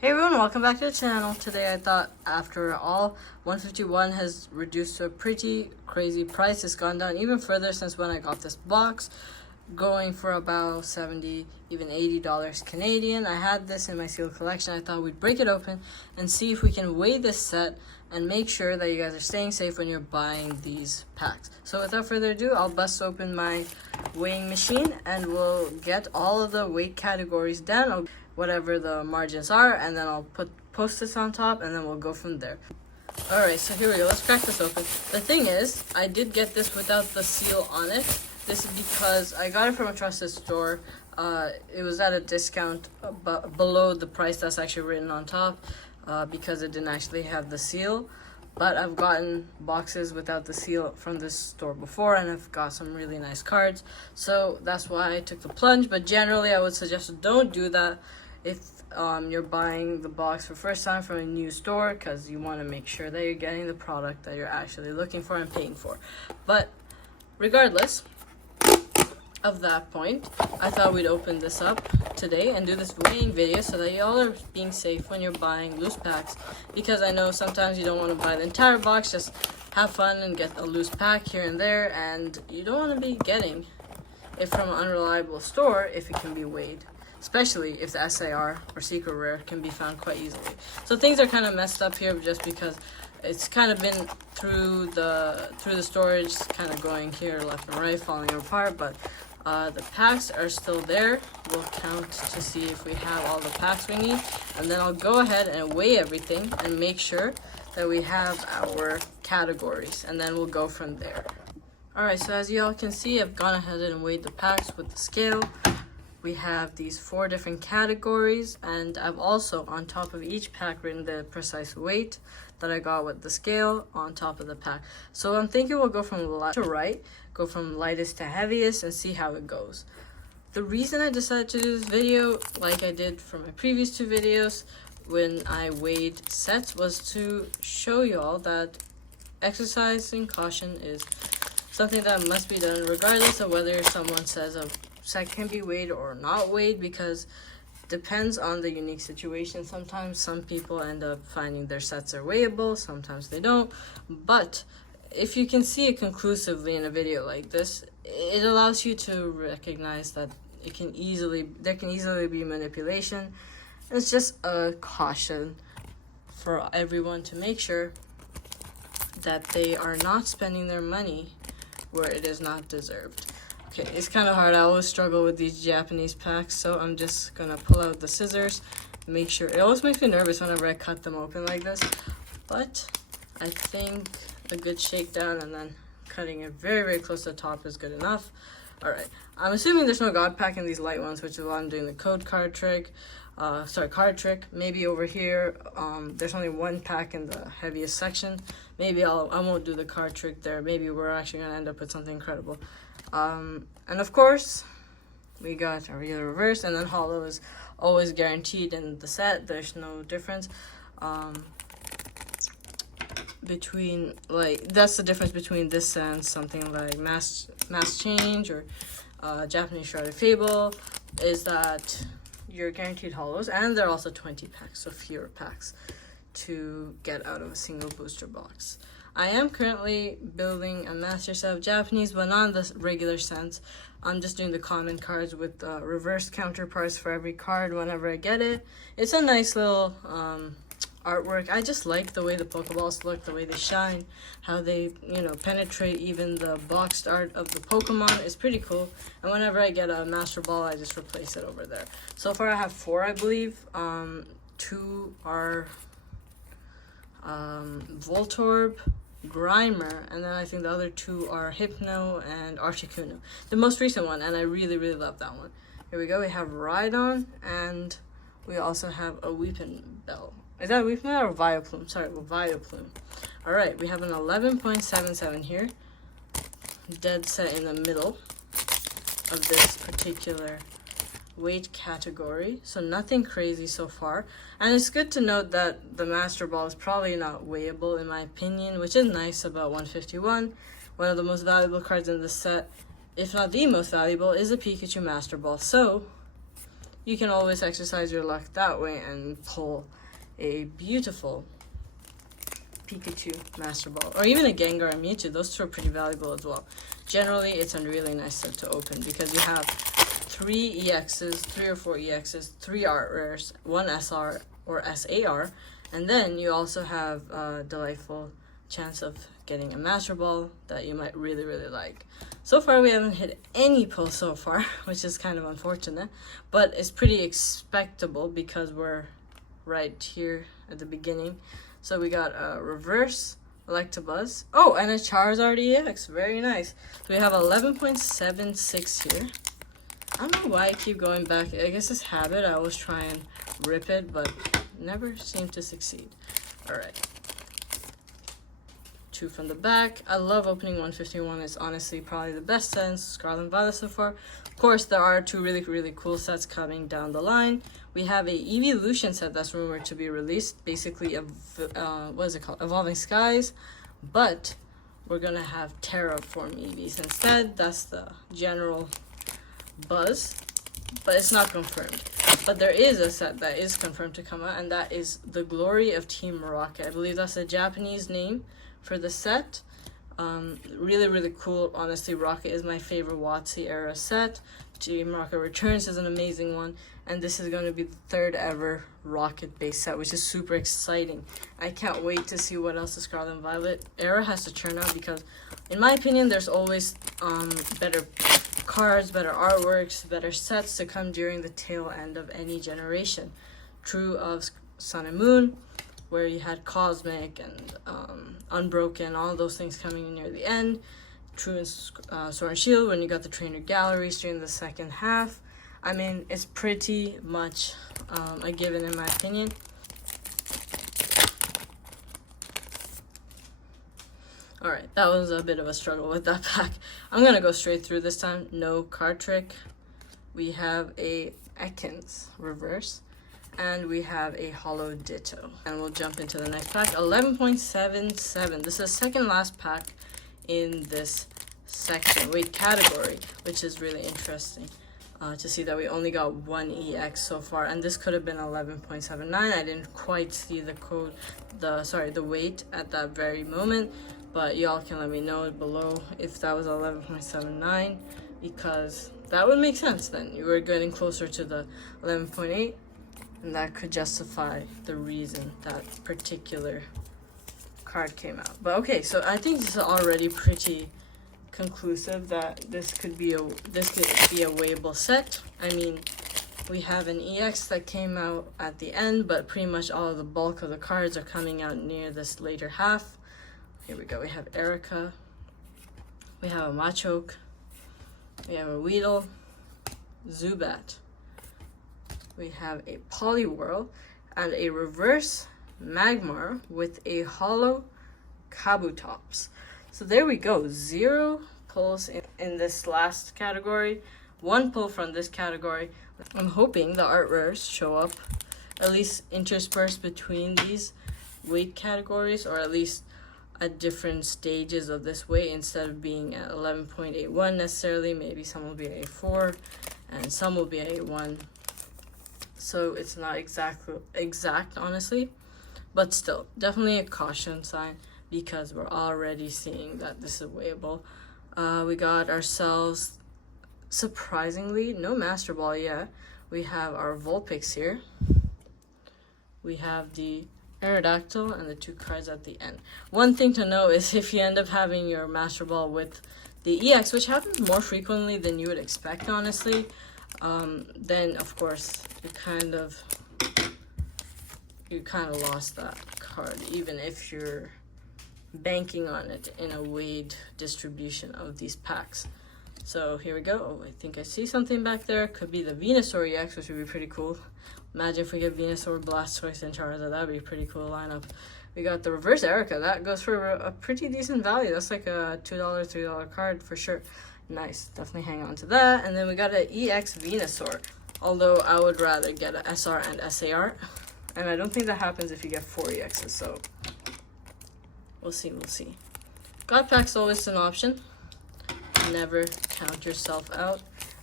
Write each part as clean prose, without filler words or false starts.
Hey everyone, welcome back to the channel. Today I thought after all, 151 has reduced to a pretty crazy price. It's gone down even further since when I got this box, going for about 70, even $80 Canadian. I had this in my sealed collection. I thought we'd break it open and see if we can weigh this set and make sure that you guys are staying safe when you're buying these packs. So without further ado, I'll bust open my weighing machine and we'll get all of the weight categories down, whatever the margins are, and then I'll post this on top and then we'll go from there. Alright, so here we go. Let's crack this open. The thing is, I did get this without the seal on it. This is because I got it from a trusted store. It was at a discount below the price that's actually written on top because it didn't actually have the seal. But I've gotten boxes without the seal from this store before, and I've got some really nice cards. So that's why I took the plunge. But generally, I would suggest don't do that if you're buying the box for first time from a new store, because you want to make sure that you're getting the product that you're actually looking for and paying for. But regardless of that point, I thought we'd open this up today and do this weighing video so that y'all are being safe when you're buying loose packs, because I know sometimes you don't want to buy the entire box, just have fun and get a loose pack here and there, and you don't want to be getting it from an unreliable store if it can be weighed, especially if the SAR or secret rare can be found quite easily. So things are kind of messed up here just because it's kind of been through the storage, kind of going here left and right, falling apart, but the packs are still there. We'll count to see if we have all the packs we need, and then I'll go ahead and weigh everything and make sure that we have our categories, and then we'll go from there. Alright, so as you all can see, I've gone ahead and weighed the packs with the scale. We have these 4 different categories, and I've also on top of each pack written the precise weight that I got with the scale on top of the pack. So I'm thinking we'll go from left to right, go from lightest to heaviest, and see how it goes. The reason I decided to do this video, like I did for my previous 2 videos when I weighed sets, was to show y'all that exercising caution is something that must be done regardless of whether someone says a set can be weighed or not weighed, because depends on the unique situation. Sometimes some people end up finding their sets are weighable, sometimes they don't. But if you can see it conclusively in a video like this, it allows you to recognize that there can easily be manipulation. It's just a caution for everyone to make sure that they are not spending their money where it is not deserved. Okay, it's kind of hard. I always struggle with these Japanese packs, so I'm just gonna pull out the scissors, make sure. It always makes me nervous whenever I cut them open like this, but I think a good shakedown and then cutting it very, very close to the top is good enough. Alright, I'm assuming there's no God pack in these light ones, which is why I'm doing the card trick. Card trick. Maybe over here, there's only 1 pack in the heaviest section. Maybe I won't do the card trick there. Maybe we're actually gonna end up with something incredible. And of course, we got our regular reverse, and then hollow is always guaranteed in the set. There's no difference between, like, that's the difference between this and something like mass change or Japanese shrouded fable, is that you're guaranteed hollows, and they're also 20 packs, so fewer packs to get out of a single booster box. I am currently building a master set of Japanese, but not in the regular sense. I'm just doing the common cards with reverse counterparts for every card whenever I get it. It's a nice little artwork. I just like the way the Pokeballs look, the way they shine, how they, penetrate even the boxed art of the Pokemon. It's pretty cool. And whenever I get a Master Ball, I just replace it over there. So far I have 4, I believe. 2 are Voltorb, Grimer, and then I think the other 2 are Hypno and Articuno. The most recent one, and I really, really love that one. Here we go. We have Rhydon, and we also have a Weepinbell. Is that Weepinbell or Vileplume? Sorry, Vileplume. Alright, we have an 11.77 here. Dead set in the middle of this particular weight category, so nothing crazy so far. And it's good to note that the Master Ball is probably not weighable in my opinion, which is nice about 151. One of the most valuable cards in the set, if not the most valuable, is the Pikachu Master Ball. So you can always exercise your luck that way and pull a beautiful Pikachu Master Ball, or even a Gengar and Mewtwo. Those two are pretty valuable as well. Generally, it's a really nice set to open because you have 3 EXs, 3 or 4 EXs, 3 art rares, 1 SR or SAR, and then you also have a delightful chance of getting a Master Ball that you might really, really like. So far, we haven't hit any pulls so far, which is kind of unfortunate, but it's pretty expectable because we're right here at the beginning. So we got a reverse Electabuzz. Oh, and a Charizard EX. Very nice. So we have 11.76 here. I don't know why I keep going back. I guess it's habit. I always try and rip it, but never seem to succeed. Alright. 2 from the back. I love opening 151. It's honestly probably the best sense Scarlet and Violet so far. Of course, there are 2 really, really cool sets coming down the line. We have a Evolution set that's rumored to be released. Basically, what is it called? Evolving Skies. But we're going to have Terraform Eevees instead. That's the general buzz. But it's not confirmed. But there is a set that is confirmed to come out, and that is The Glory of Team Rocket. I believe that's a Japanese name for the set. Really, really cool. Honestly, Rocket is my favorite WotC era set. Team Rocket Returns is an amazing one, and this is going to be the 3rd ever Rocket based set, which is super exciting. I can't wait to see what else the Scarlet and Violet era has to turn out, because in my opinion, there's always better cards, better artworks, better sets to come during the tail end of any generation. True of Sun and Moon, where you had Cosmic and Unbroken, all those things coming in near the end. True in Sword and Shield, when you got the Trainer Galleries during the second half. I mean, it's pretty much a given in my opinion. Alright, that was a bit of a struggle with that pack. I'm going to go straight through this time. No card trick. We have a Ekans reverse. And we have a Hollow Ditto. And we'll jump into the next pack. 11.77. This is the second last pack in this section, weight category, which is really interesting to see that we only got 1 EX so far. And this could have been 11.79. I didn't quite see the weight at that very moment. But y'all can let me know below if that was 11.79, because that would make sense then. You were getting closer to the 11.8. And that could justify the reason that particular card came out. But okay, so I think this is already pretty conclusive that this could be a weighable set. I mean, we have an EX that came out at the end, but pretty much all of the bulk of the cards are coming out near this later half. Here we go. We have Erica. We have a Machoke. We have a Weedle. Zubat. We have a Poliwhirl and a reverse Magmar with a hollow Kabutops. So there we go. 0 pulls in this last category. 1 pull from this category. I'm hoping the art rares show up at least interspersed between these weight categories, or at least at different stages of this weight instead of being at 11.81 necessarily. Maybe some will be at A4 and some will be at A1. So it's not exact, honestly, but still, definitely a caution sign because we're already seeing that this is weighable. We got ourselves, surprisingly, no Master Ball yet. We have our Vulpix here. We have the Aerodactyl and the 2 cards at the end. One thing to know is if you end up having your Master Ball with the EX, which happens more frequently than you would expect, honestly, then of course you kind of lost that card, even if you're banking on it in a weighed distribution of these packs. So here we go. Oh, I think I see something back there. Could be the Venusaur EX, which would be pretty cool. Imagine if we get Venusaur, Blastoise, and Charizard. That would be a pretty cool lineup. We got the reverse Erica. That goes for a pretty decent value. That's like a $2, $3 card for sure. Nice. Definitely hang on to that. And then we got an EX Venusaur. Although I would rather get an SR and SAR. And I don't think that happens if you get 4 EXs. So we'll see. God Pack's always an option. Never count yourself out.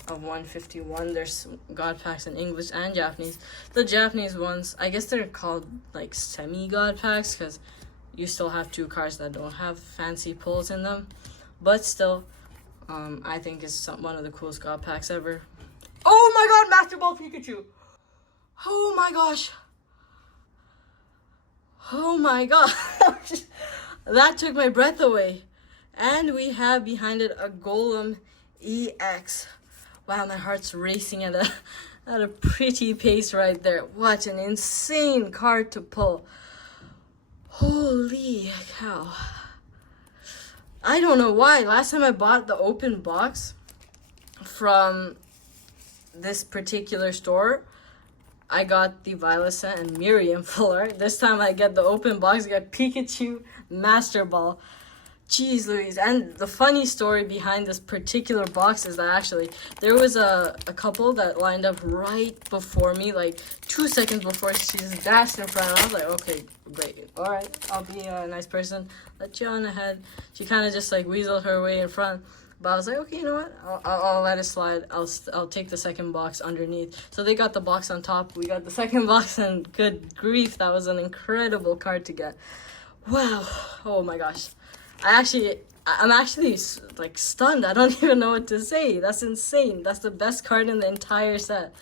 of 151. There's God packs in English and Japanese. The Japanese ones, I guess they're called like semi-God packs because you still have two cards that don't have fancy pulls in them. But still, I think it's one of the coolest God packs ever. Oh my god, Master Ball Pikachu! Oh my gosh! Oh my god! That took my breath away. And we have behind it a Golem EX. Wow, my heart's racing at a pretty pace right there. What an insane card to pull. Holy cow. I don't know why. Last time I bought the open box from this particular store, I got the Violet and Miriam full art. This time I get the open box. I got Pikachu Master Ball. Jeez Louise. And the funny story behind this particular box is that actually there was a couple that lined up right before me, like 2 seconds before. She just dashed in front. I was like, okay, great. All right, I'll be a nice person. Let you on ahead. She kind of just like weaseled her way in front. But I was like, okay, you know what? I'll let it slide. I'll take the second box underneath. So they got the box on top. We got the second box, and good grief, that was an incredible card to get. Wow. Oh my gosh. I'm actually like stunned. I don't even know what to say. That's insane. That's the best card in the entire set.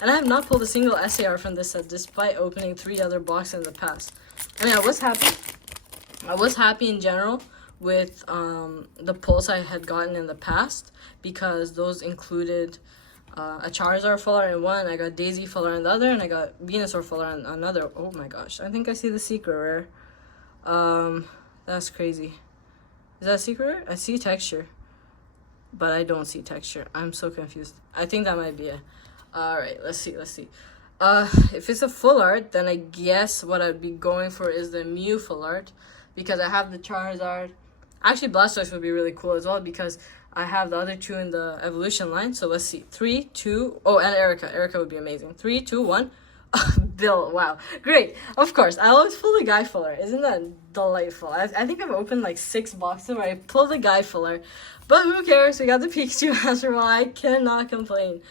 And I have not pulled a single SAR from this set despite opening 3 other boxes in the past. I mean, I was happy. I was happy in general with the pulls I had gotten in the past because those included a Charizard full art in one, I got Daisy full art in the other, and I got Venusaur full art in another. Oh my gosh. I think I see the secret rare. That's crazy. Is that a secret rare? I see texture, but I don't see texture. I'm so confused. I think that might be it. Alright, let's see. If it's a full art, then I guess what I'd be going for is the Mew full art, because I have the Charizard. Actually, Blastoise would be really cool as well, because I have the other 2 in the evolution line. So let's see. 3, 2, oh, and Erica. Erica would be amazing. 3, 2, 1. Bill, wow, great. Of course, I always pull the guy fuller. Isn't that delightful? I think I've opened like 6 boxes where I pulled the guy fuller, but who cares? We got the Pikachu Master Ball. I cannot complain.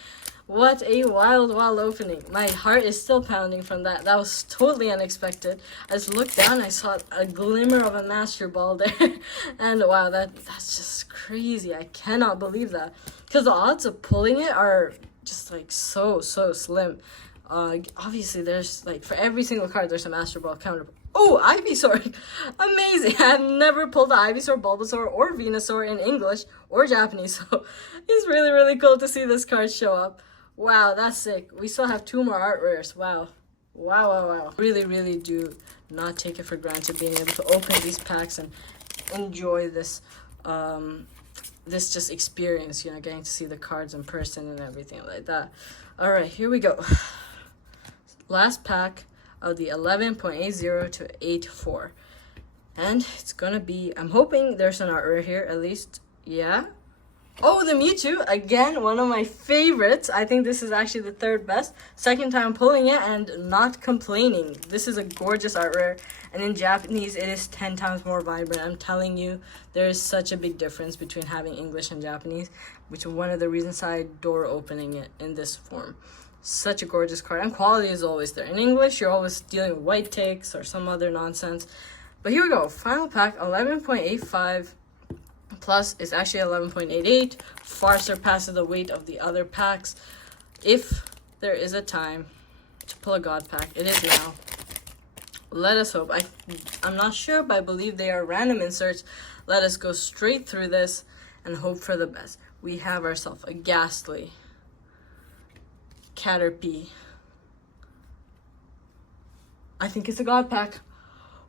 What a wild opening. My heart is still pounding from that. That was totally unexpected. I just looked down, I saw a glimmer of a Master Ball there, and wow, that's just crazy. I cannot believe that, because the odds of pulling it are just like so slim. Obviously there's like for every single card there's a Master Ball counter. Oh, Ivysaur. Amazing. I've never pulled the Ivysaur, Bulbasaur, or Venusaur in English or Japanese, so it's really cool to see this card show up. Wow, that's sick. We still have 2 more art rares. Wow. Really do not take it for granted being able to open these packs and enjoy this this just experience, you know, getting to see the cards in person and everything like that. All right, here we go. Last pack of the 11.80 to 84. And it's gonna be, I'm hoping there's an art rare here at least. Yeah. Oh, the Mewtwo. Again, one of my favorites. I think this is actually the 3rd best. Second time pulling it and not complaining. This is a gorgeous art rare. And in Japanese, it is 10 times more vibrant. I'm telling you, there is such a big difference between having English and Japanese, which is one of the reasons I adore opening it in this form. Such a gorgeous card, and quality is always there. In English, you're always dealing with white ticks or some other nonsense. But here we go. Final pack, 11.85 plus is actually 11.88. Far surpasses the weight of the other packs. If there is a time to pull a God pack, it is now. Let us hope. I'm not sure, but I believe they are random inserts. Let us go straight through this and hope for the best. We have ourselves a Ghastly, Caterpie. I think it's a God pack.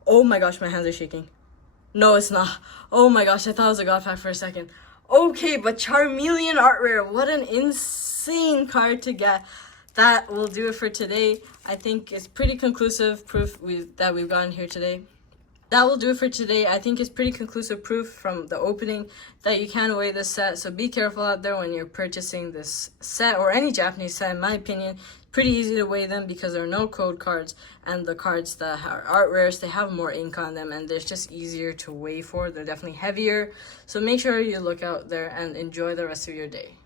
Oh my gosh, my hands are shaking. No, it's not. Oh my gosh, I thought it was a God pack for a second. Okay, but Charmeleon art rare. What an insane card to get. That will do it for today. I think it's pretty conclusive proof that we've gotten here today. That will do it for today. I think it's pretty conclusive proof from the opening that you can weigh this set. So be careful out there when you're purchasing this set or any Japanese set. In my opinion, pretty easy to weigh them because there are no code cards, and the cards that are art rares, they have more ink on them, and they're just easier to weigh for. They're definitely heavier. So make sure you look out there and enjoy the rest of your day.